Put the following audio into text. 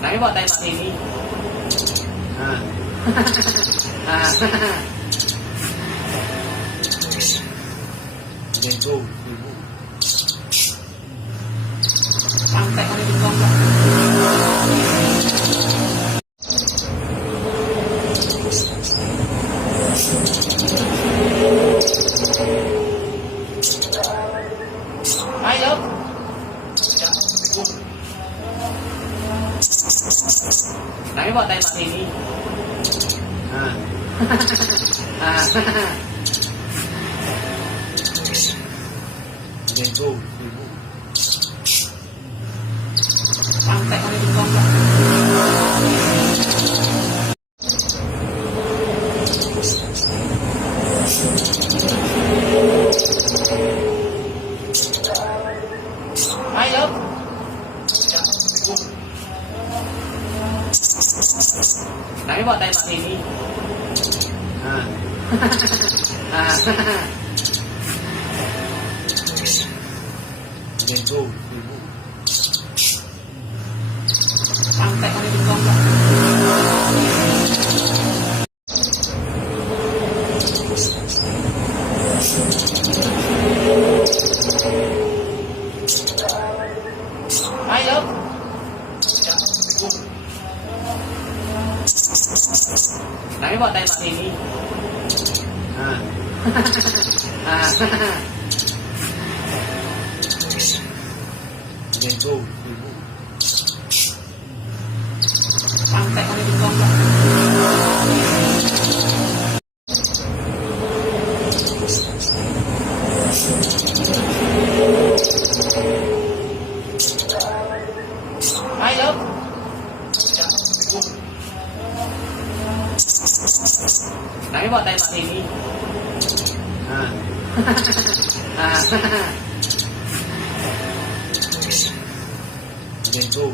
Kami bawa tembak sini. Ibu. Sampai kali di bawah. Ayo. Kami bawa tembak sini. Ibu. Sampai kali di bawah. Ayo. Kami bawa tembak sini. Ibu. Sampai kali di bawah. Ayo. Kami bawa tembak sini. Ibu. Sampai kali di bawah. Ayo. Kami bawa tembak sini. Ibu.